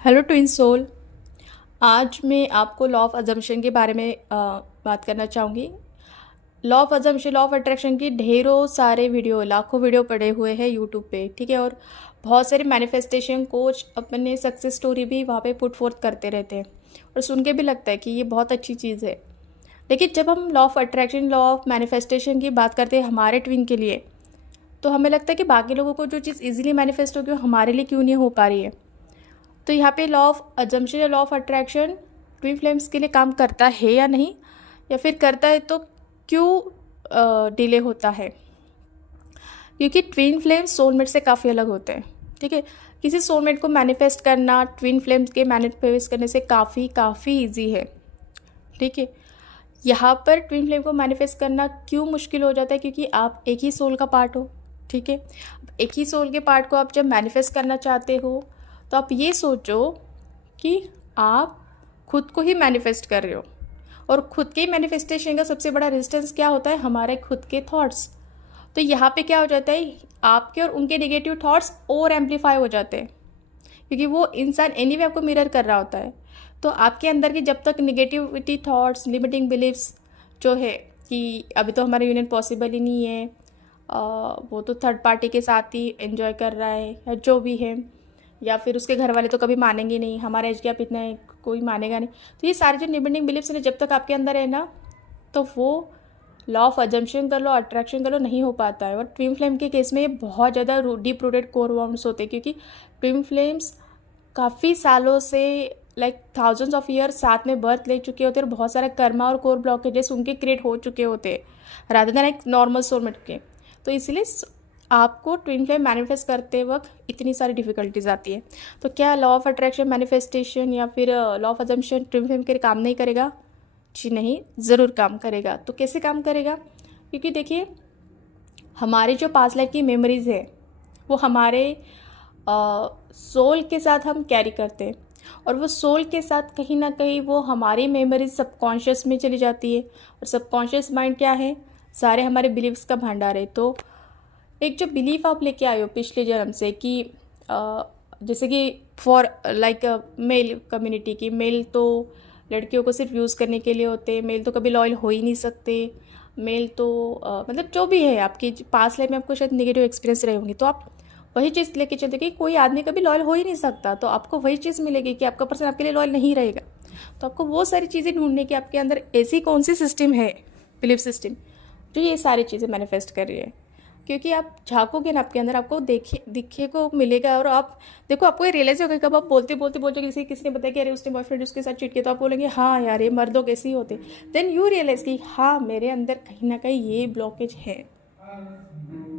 Hello twin soul. आज मैं आपको लॉ ऑफ अजम्पशन के बारे में बात करना चाहूँगी। Law of assumption, law of attraction की ढेरों सारे वीडियो, लाखों वीडियो पड़े हुए हैं यूट्यूब पे, ठीक है। और बहुत सारे मैनिफेस्टेशन कोच अपने सक्सेस स्टोरी भी वहाँ पे पुट फोर्थ करते रहते हैं और सुन के भी लगता है कि ये बहुत अच्छी चीज़ है। लेकिन जब हम law of attraction, law of manifestation की बात करते हैं हमारे ट्विन के लिए, तो हमें लगता है कि बाकी लोगों को जो चीज़ ईजिली मैनिफेस्ट होगी वो हमारे लिए क्यों नहीं हो पा रही है। तो यहाँ पे लॉ ऑफ अजम्पशन या law of attraction twin flames के लिए काम करता है या नहीं, या फिर करता है तो क्यों डिले होता है। क्योंकि ट्विन फ्लेम्स सोलमेट से काफ़ी अलग होते हैं, ठीक है। किसी सोलमेट को मैनिफेस्ट करना ट्विन फ्लेम्स के मैनिफेस्ट करने से काफ़ी ईजी है, ठीक है। यहाँ पर ट्विन फ्लेम को मैनिफेस्ट करना क्यों मुश्किल हो जाता है, क्योंकि आप एक ही सोल का पार्ट हो, ठीक है। एक ही सोल के पार्ट को आप जब मैनिफेस्ट करना चाहते हो तो आप ये सोचो कि आप खुद को ही मैनिफेस्ट कर रहे हो, और खुद के मैनिफेस्टेशन का सबसे बड़ा रेजिस्टेंस क्या होता है, हमारे खुद के थॉट्स। तो यहाँ पे क्या हो जाता है, आपके और उनके नेगेटिव थॉट्स और एम्पलीफाई हो जाते हैं, क्योंकि वो इंसान एनीवे आपको मिरर कर रहा होता है। तो आपके अंदर की जब तक निगेटिविटी थॉट्स, लिमिटिंग बिलीव्स जो है कि अभी तो हमारा यूनियन पॉसिबल ही नहीं है, वो तो थर्ड पार्टी के साथ ही एंजॉय कर रहा है या जो भी है, या फिर उसके घर वाले तो कभी मानेंगे नहीं, हमारा एज गैप इतना है, कोई मानेगा नहीं। तो ये सारे जो लिमिटिंग बिलीव्स हैं जब तक आपके अंदर है ना, तो वो लॉ ऑफ अजम्पशन कर लो, अट्रैक्शन कर लो, नहीं हो पाता है। और ट्विन फ्लेम के केस में ये बहुत ज़्यादा डीप रूटेड कोर वाउंड्स होते हैं, क्योंकि ट्विन फ्लेम्स काफ़ी सालों से, लाइक थाउजेंड्स ऑफ ईयर साथ में बर्थ ले चुके होते हैं, और बहुत सारा कर्मा और कोर ब्लॉकेजेस उनके क्रिएट हो चुके होते हैं रादर देन एक नॉर्मल सोलमेट के। तो इसलिए आपको ट्विन फ्लेम मैनिफेस्ट करते वक्त इतनी सारी डिफिकल्टीज आती है। तो क्या लॉ ऑफ अट्रैक्शन, मैनिफेस्टेशन या फिर law of assumption twin flame के लिए काम नहीं करेगा? जी नहीं, ज़रूर काम करेगा। तो कैसे काम करेगा? क्योंकि देखिए, हमारी जो पास्ट लाइफ की मेमोरीज़ है वो हमारे सोल के साथ हम कैरी करते हैं, और वो सोल के साथ कहीं ना कहीं वो हमारी मेमोरीज सबकॉन्शियस में चली जाती है। और सबकॉन्शियस माइंड क्या है, सारे हमारे बिलीव्स का भंडार है। तो एक जो बिलीफ आप लेके आए हो पिछले जन्म से कि जैसे कि फॉर लाइक मेल कम्युनिटी की, मेल तो लड़कियों को सिर्फ यूज़ करने के लिए होते हैं, मेल तो कभी लॉयल हो ही नहीं सकते, मेल तो मतलब जो भी है आपकी पास्ट लाइफ में आपको शायद नेगेटिव एक्सपीरियंस रहे होंगे, तो आप वही चीज़ लेके चलते कि कोई आदमी कभी लॉयल हो ही नहीं सकता, तो आपको वही चीज़ मिलेगी कि आपका पर्सन आपके लिए लॉयल नहीं रहेगा। तो आपको वो सारी चीज़ें ढूंढने की आपके अंदर ऐसी कौन सी सिस्टम है, बिलीफ सिस्टम, जो ये सारी चीज़ें मैनिफेस्ट कर रही है। क्योंकि आप झाँकोगे ना आपके अंदर, आपको दिखे को मिलेगा। और आप देखो, आपको ये रियलाइज होगा कब आप बोलते बोलते बोलते किसी ने बताया कि अरे उसने बॉयफ्रेंड उसके साथ चीट किया, तो आप बोलेंगे हाँ यार ये मर्दों कैसे ही होते। देन यू रियलाइज कि हाँ, मेरे अंदर कहीं ना कहीं ये ब्लॉकेज है,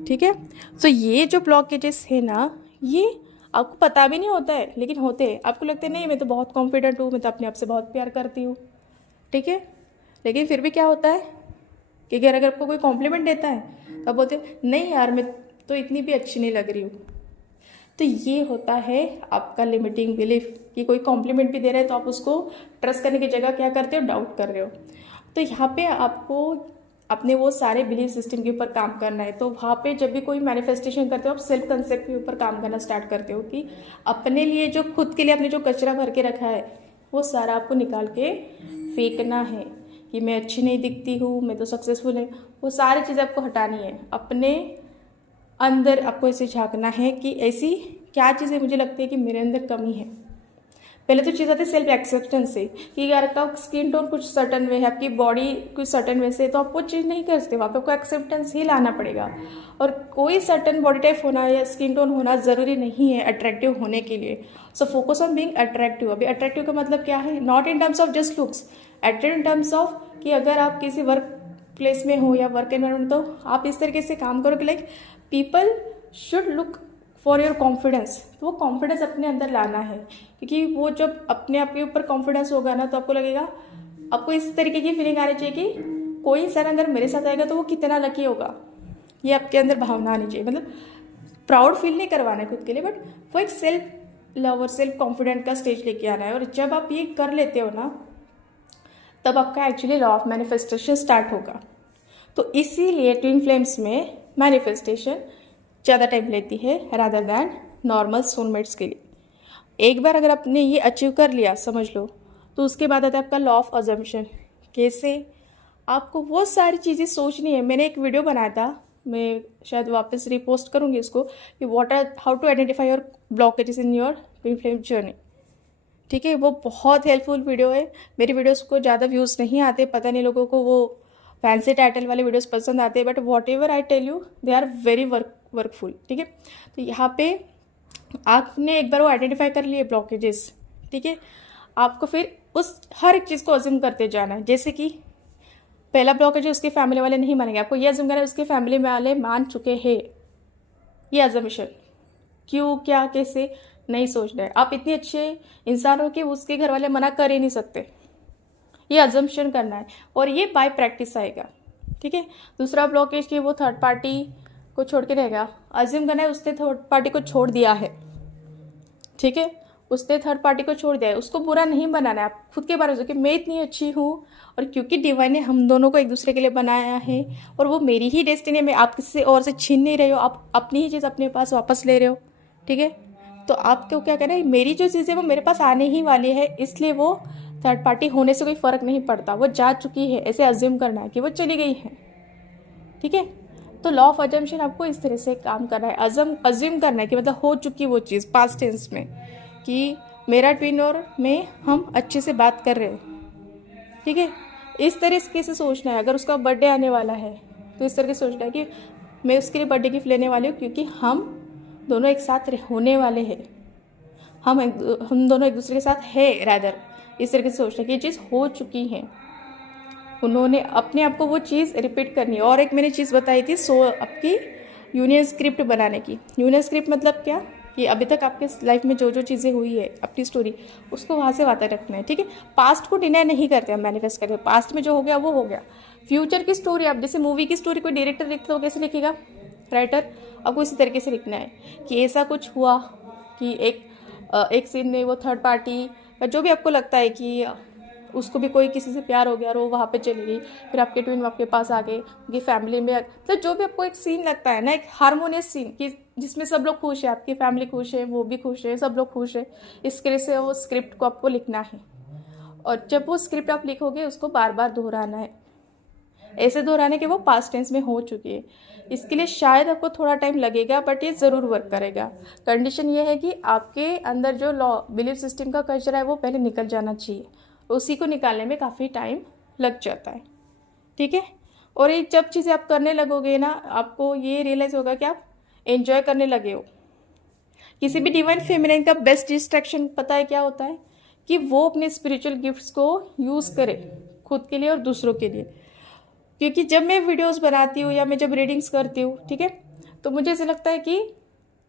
ठीक है। तो ये जो ब्लॉकेजेस है ना, ये आपको पता भी नहीं होता है लेकिन होते हैं। आपको लगता है नहीं मैं तो बहुत कॉन्फिडेंट हूँ, मैं तो अपने आप से बहुत प्यार करती हूँ, ठीक है। लेकिन फिर भी क्या होता है कि अगर आपको कोई कॉम्प्लीमेंट देता है तो आप बोलते हैं नहीं यार मैं तो इतनी भी अच्छी नहीं लग रही हूँ। तो ये होता है आपका लिमिटिंग बिलीफ, कि कोई कॉम्प्लीमेंट भी दे रहा है तो आप उसको ट्रस्ट करने की जगह क्या करते हो, डाउट कर रहे हो। तो यहाँ पे आपको अपने वो सारे बिलीफ सिस्टम के ऊपर काम करना है। तो वहाँ पे जब भी कोई मैनिफेस्टेशन करते हो आप सेल्फ कंसेप्ट के ऊपर काम करना स्टार्ट करते हो, कि अपने लिए जो खुद के लिए आपने जो कचरा भर के रखा है वो सारा आपको निकाल के फेंकना है, कि मैं अच्छी नहीं दिखती हूँ, मैं तो सक्सेसफुल है, वो सारी चीज़ें आपको हटानी है। अपने अंदर आपको ऐसे झांकना है कि ऐसी क्या चीज़ें मुझे लगती है कि मेरे अंदर कमी है। पहले तो चीज़ आती है सेल्फ एक्सेप्टेंस से, कि यार आपका स्किन टोन कुछ सर्टन वे है, आपकी बॉडी कुछ सर्टन वे से, तो आप वो चीज़ नहीं कर सकते, वहाँ पे आपको एक्सेप्टेंस ही लाना पड़ेगा। और कोई सर्टन बॉडी टाइप होना या स्किन टोन होना ज़रूरी नहीं है अट्रैक्टिव होने के लिए। So focus on being attractive. अभी अट्रैक्टिव का मतलब क्या है, not in terms of just looks, attractive in terms of कि अगर आप किसी वर्क प्लेस में हो या वर्क एनवायरमेंट, तो आप इस तरीके से काम करो कि like people should look for your confidence. तो वो कॉन्फिडेंस अपने अंदर लाना है, क्योंकि वो जब अपने आप के ऊपर कॉन्फिडेंस होगा ना, तो आपको लगेगा, आपको इस तरीके की फीलिंग आनी चाहिए कि कोई इंसान अगर मेरे साथ आएगा तो वो कितना लकी होगा। ये आपके अंदर भावना आनी चाहिए। मतलब प्राउड फील नहीं करवाना है खुद के लिए, बट वो एक सेल्फ लव और सेल्फ कॉन्फिडेंट का स्टेज लेके आना है। और जब आप ये कर लेते हो ना, तब आपका actually law of manifestation start होगा। तो इसीलिए ट्विन फ्लेम्स में मैनिफेस्टेशन ज़्यादा टाइम लेती है रादर दैन नॉर्मल सोलमेट्स के लिए। एक बार अगर आपने ये अचीव कर लिया, समझ लो, तो उसके बाद आता है आपका लॉ ऑफ अजम्पशन। कैसे? आपको वो सारी चीज़ें सोचनी है। मैंने एक वीडियो बनाया था, मैं शायद वापस रिपोस्ट करूँगी उसको, कि how to identify your blockages in your twin flame journey. ठीक है, वो बहुत हेल्पफुल वीडियो है। मेरी वीडियोस को ज़्यादा व्यूज़ नहीं आते, पता नहीं लोगों को वो फैंसी टाइटल वाले वीडियोस पसंद आते हैं, but whatever I tell you they are very workful. ठीक है, तो यहाँ पे आपने एक बार वो आइडेंटिफाई कर लिए ब्लॉकेजेस, ठीक है, आपको फिर उस हर एक चीज़ को अज्यूम करते जाना है। जैसे कि पहला ब्लॉकेज है, उसके फैमिली वाले नहीं मानेंगे, आपको ये अज्यूम करना है उसके फैमिली वाले मान चुके हैं। ये अजम्पशन, क्यों, क्या, कैसे नहीं सोचना है। आप इतने अच्छे इंसान हो कि उसके घर वाले मना कर ही नहीं सकते, ये अजम्पशन करना है, और ये बाय प्रैक्टिस आएगा। ठीक है, दूसरा ब्लॉकेज कि वो थर्ड पार्टी को छोड़ के रहेगा, अज्यूम करना है उसने थर्ड पार्टी को छोड़ दिया है। ठीक है, उसने थर्ड पार्टी को छोड़ दिया है, उसको बुरा नहीं बनाना है। आप खुद के बारे में सोचिए, मैं इतनी अच्छी हूँ, और क्योंकि डिवाइन ने हम दोनों को एक दूसरे के लिए बनाया है, और वो मेरी ही डेस्टिनी है, मैं आप किसी और से छीन नहीं रहे हो, आप अपनी ही चीज़ अपने पास वापस ले रहे हो। ठीक है, तो आपको क्या करना है, मेरी जो चीज़ है वो मेरे पास आने ही वाली है, इसलिए वो थर्ड पार्टी होने से कोई फ़र्क नहीं पड़ता, वो जा चुकी है, ऐसे अज्यूम करना है कि वो चली गई है। ठीक है, तो लॉ ऑफ अजम्पशन आपको इस तरह से काम करना है, अज्यूम करना है कि मतलब हो चुकी वो चीज़ पास्ट टेंस में, कि मेरा ट्विन और मैं हम अच्छे से बात कर रहे हैं। ठीक है, इस तरीके से सोचना है। अगर उसका बर्थडे आने वाला है तो इस तरह से सोचना है कि मैं उसके लिए बर्थडे गिफ्ट लेने वाली हूँ, क्योंकि हम दोनों एक साथ होने वाले हैं, हम दोनों एक दूसरे के साथ है रैदर। इस तरीके से सोचना कि ये चीज़ हो चुकी है, उन्होंने अपने आप को वो चीज़ रिपीट करनी है। और एक मैंने चीज़ बताई थी, आपकी यूनियन स्क्रिप्ट बनाने की। यूनियन स्क्रिप्ट मतलब क्या, कि अभी तक आपके लाइफ में जो जो चीज़ें हुई है, अपनी स्टोरी, उसको वहाँ से वाता रखना है। ठीक है, पास्ट को डिनाई नहीं करते, हम मैनिफेस्ट करते हैं। पास्ट में जो हो गया वो हो गया। फ्यूचर की स्टोरी, आप जैसे मूवी की स्टोरी कोई डायरेक्टर लिखता हो, कैसे लिखेगा राइटर, आपको इसी तरीके से लिखना है कि ऐसा कुछ हुआ कि एक सीन में वो थर्ड पार्टी का जो भी आपको लगता है कि उसको भी कोई किसी से प्यार हो गया और वो वहाँ पे चली गई, फिर आपके ट्विन आपके पास आ गए, उनकी फैमिली में, मतलब जो भी आपको एक सीन लगता है ना, एक हार्मोनियस सीन कि जिसमें सब लोग खुश है, आपकी फैमिली खुश है, वो भी खुश है, सब लोग खुश है, इस तरह से वो स्क्रिप्ट को आपको लिखना है। और जब वो स्क्रिप्ट आप लिखोगे उसको बार बार दोहराना है, ऐसे दोहराने के वो पास्ट टेंस में हो चुकी है। इसके लिए शायद आपको थोड़ा टाइम लगेगा, बट ये ज़रूर वर्क करेगा। कंडीशन ये है कि आपके अंदर जो लॉ बिलीफ सिस्टम का कल्चर है वो पहले निकल जाना चाहिए, उसी को निकालने में काफ़ी टाइम लग जाता है। ठीक है, और ये जब चीज़ें आप करने लगोगे ना, आपको ये रियलाइज़ होगा कि आप एंजॉय करने लगे हो। किसी भी डिवाइन फेमिनाइन का बेस्ट डिस्ट्रैक्शन पता है क्या होता है, कि वो अपने स्पिरिचुअल गिफ्ट्स को यूज़ करे खुद के लिए और दूसरों के लिए। क्योंकि जब मैं वीडियोस बनाती हूँ या मैं जब रीडिंग्स करती हूँ, ठीक है, तो मुझे ऐसा लगता है कि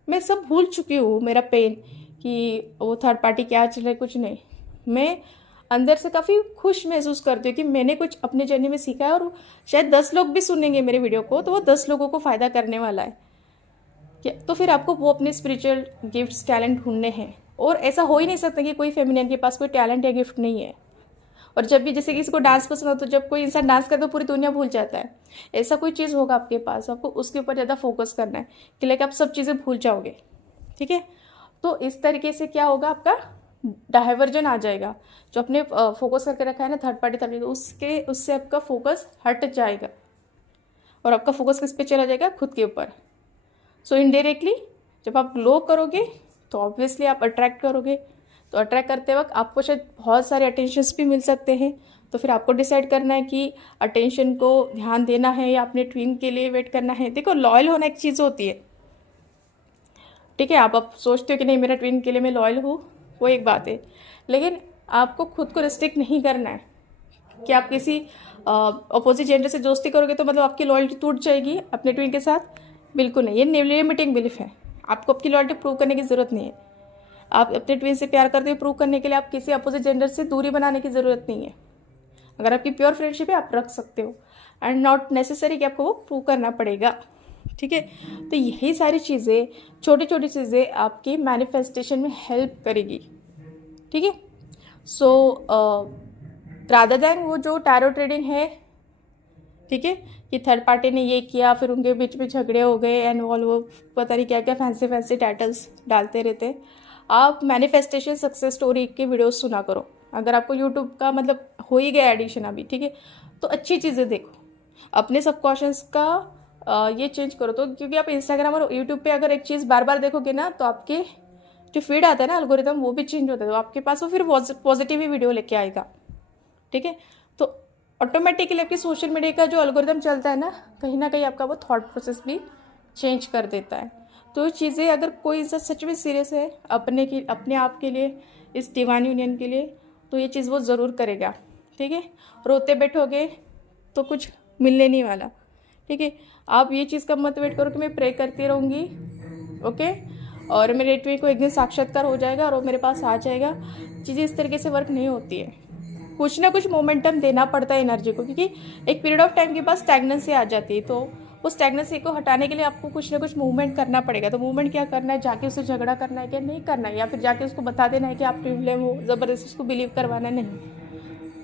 मैं सब भूल चुकी हूँ, मेरा पेन, कि वो थर्ड पार्टी क्या चल रहा है, कुछ नहीं। मैं अंदर से काफ़ी खुश महसूस करती हूँ कि मैंने कुछ अपने जर्नी में सीखा है, और शायद 10 लोग भी सुनेंगे मेरे वीडियो को, तो वो 10 लोगों को फ़ायदा करने वाला है। क्या तो फिर आपको वो अपने स्पिरिचुअल गिफ्ट्स, टैलेंट ढूंढने हैं। और ऐसा हो ही नहीं सकता कि कोई फेमिनियन के पास कोई टैलेंट या गिफ्ट नहीं है। और जब भी जैसे किसी को डांस पसंद हो, तो जब कोई इंसान डांस करता है तो पूरी दुनिया भूल जाता है। ऐसा कोई चीज़ होगा आपके पास, आपको उसके ऊपर ज़्यादा फोकस करना है, कि लाइक आप सब चीज़ें भूल जाओगे। ठीक है, तो इस तरीके से क्या होगा, आपका डाइवर्जन आ जाएगा। जो अपने फोकस करके रखा है ना थर्ड पार्टी, उससे आपका फोकस हट जाएगा, और आपका फोकस किस पे चला जाएगा, खुद के ऊपर। सो इनडायरेक्टली जब आप ग्लो करोगे तो ऑब्वियसली आप अट्रैक्ट करोगे, तो अट्रैक्ट करते वक्त आपको शायद बहुत सारे अटेंशन्स भी मिल सकते हैं। तो फिर आपको डिसाइड करना है कि अटेंशन को ध्यान देना है या अपने ट्विन के लिए वेट करना है। देखो, लॉयल होना एक चीज़ होती है, ठीक है, आप सोचते हो कि नहीं मेरा ट्विन के लिए मैं लॉयल हूँ, वो एक बात है, लेकिन आपको खुद को रिस्ट्रिक्ट नहीं करना है कि आप किसी अपोजिट जेंडर से दोस्ती करोगे तो मतलब आपकी लॉयल्टी टूट जाएगी अपने ट्विन के साथ। बिल्कुल नहीं, ये लिमिटिंग बिलीफ है। आपको अपनी लॉयल्टी प्रूव करने की ज़रूरत नहीं है। आप अपने ट्विन से प्यार करते हुए प्रूव करने के लिए आप किसी अपोजिट जेंडर से दूरी बनाने की ज़रूरत नहीं है। अगर आपकी प्योर फ्रेंडशिप है आप रख सकते हो, एंड नॉट नेसेसरी कि आपको वो प्रूव करना पड़ेगा। ठीक है, तो यही सारी चीज़ें, छोटी छोटी चीज़ें आपकी मैनिफेस्टेशन में हेल्प करेगी। ठीक है, सो रादर दैन वो जो टैरो ट्रेडिंग है, ठीक है, कि थर्ड पार्टी ने ये किया, फिर उनके बीच में झगड़े हो गए एंड ऑल, वो पता नहीं क्या क्या फैंसी फैंसी टाइटल्स डालते रहते। आप मैनिफेस्टेशन सक्सेस स्टोरी की वीडियोस सुना करो। अगर आपको यूट्यूब का मतलब हो ही गया एडिक्शन अभी, ठीक है, तो अच्छी चीज़ें देखो, अपने सबकॉन्शियस का ये चेंज करो। तो क्योंकि आप इंस्टाग्राम और यूट्यूब पे अगर एक चीज़ बार बार देखोगे ना, तो आपके जो फीड आता है ना एल्गोरिदम, वो भी चेंज होता है, तो आपके पास वो फिर पॉजिटिव ही वीडियो लेके आएगा, ठीक है। तो ऑटोमेटिकली आपकी सोशल मीडिया का जो एल्गोरिदम चलता है ना कहीं आपका वो थॉट प्रोसेस भी चेंज कर देता है। तो ये चीज़ें अगर कोई इंसान सच में सीरियस है अपने आप के लिए, इस डिवाइन यूनियन के लिए, तो ये चीज़ वो ज़रूर करेगा, ठीक है। रोते बैठोगे तो कुछ मिलने नहीं वाला, ठीक है। आप ये चीज़ का मत वेट करो कि मैं प्रे करती रहूँगी, ओके, और मेरे ट्वीट को एक दिन साक्षात्कार हो जाएगा और वो मेरे पास आ जाएगा। चीज़ें इस तरीके से वर्क नहीं होती है। कुछ ना कुछ मोमेंटम देना पड़ता है एनर्जी को, क्योंकि एक पीरियड ऑफ टाइम के बाद स्टैग्नेंसी आ जाती है। तो वो स्टैग्नेंसी को हटाने के लिए आपको कुछ ना कुछ मूवमेंट करना पड़ेगा। तो मूवमेंट क्या करना है, जाके उससे झगड़ा करना है क्या, नहीं करना है, या फिर जाके उसको बता देना है कि आप ट्विन हो, ज़बरदस्ती उसको बिलीव करवाना नहीं।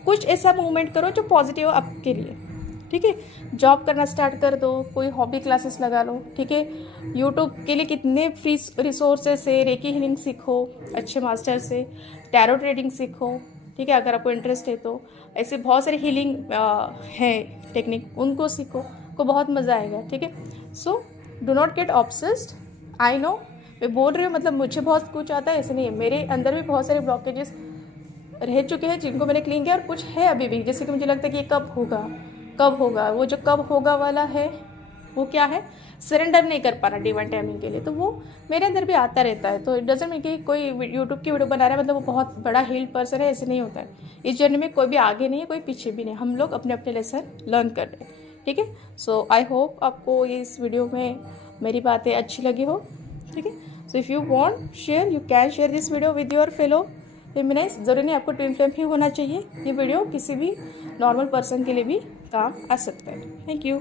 कुछ ऐसा मूवमेंट करो जो पॉजिटिव हो आपके लिए, ठीक है। जॉब करना स्टार्ट कर दो, कोई हॉबी क्लासेस लगा लो, ठीक है। यूट्यूब के लिए कितने फ्री रिसोर्सेस है, रेकी हीलिंग सीखो अच्छे मास्टर से, टैरो ट्रेडिंग सीखो, ठीक है, अगर आपको इंटरेस्ट है तो। ऐसे बहुत सारे हीलिंग है टेक्निक, उनको सीखो, को बहुत मज़ा आएगा, ठीक है। So do not gate obsessed. I know मैं बोल रही हूँ, मतलब मुझे बहुत कुछ आता है, ऐसे नहीं है, मेरे अंदर भी बहुत सारे ब्लॉकेजेस रह चुके हैं जिनको मैंने क्लीन किया, और कुछ है अभी भी, जैसे कि मुझे लगता है कि ये कब होगा, वो जो कब होगा वाला है वो क्या है, सरेंडर नहीं कर पाना डिवाइन टाइमिंग के लिए। तो वो मेरे अंदर भी आता रहता है। तो इट डजंट मीन कि कोई यूट्यूब की वीडियो बना रहा है मतलब वो बहुत बड़ा हील्ड पर्सन है, ऐसे नहीं होता है। इस जर्नी में कोई भी आगे नहीं है, कोई पीछे भी नहीं, हम लोग अपने अपने लेसन लर्न कर रहे हैं, ठीक है। सो आई होप आपको इस वीडियो में मेरी बातें अच्छी लगी हो, ठीक है। So if you want share, you can share this video with your fellow feminise. ज़रूरी नहीं आपको ट्विन फ्लेम ही होना चाहिए, ये वीडियो किसी भी नॉर्मल पर्सन के लिए भी काम आ सकता है। Thank you.